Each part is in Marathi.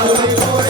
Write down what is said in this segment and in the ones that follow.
Hallelujah.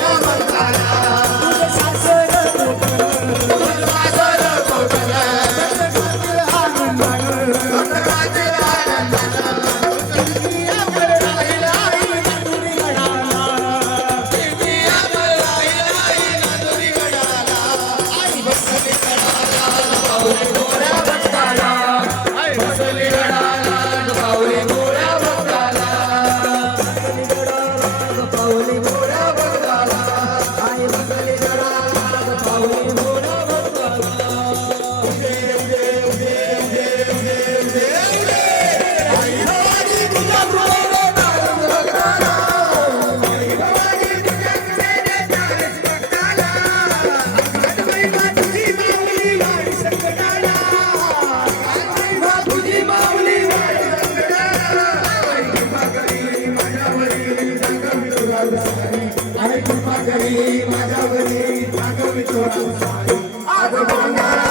घरी माझ्या घरी जागवी चोरा आज भांडारा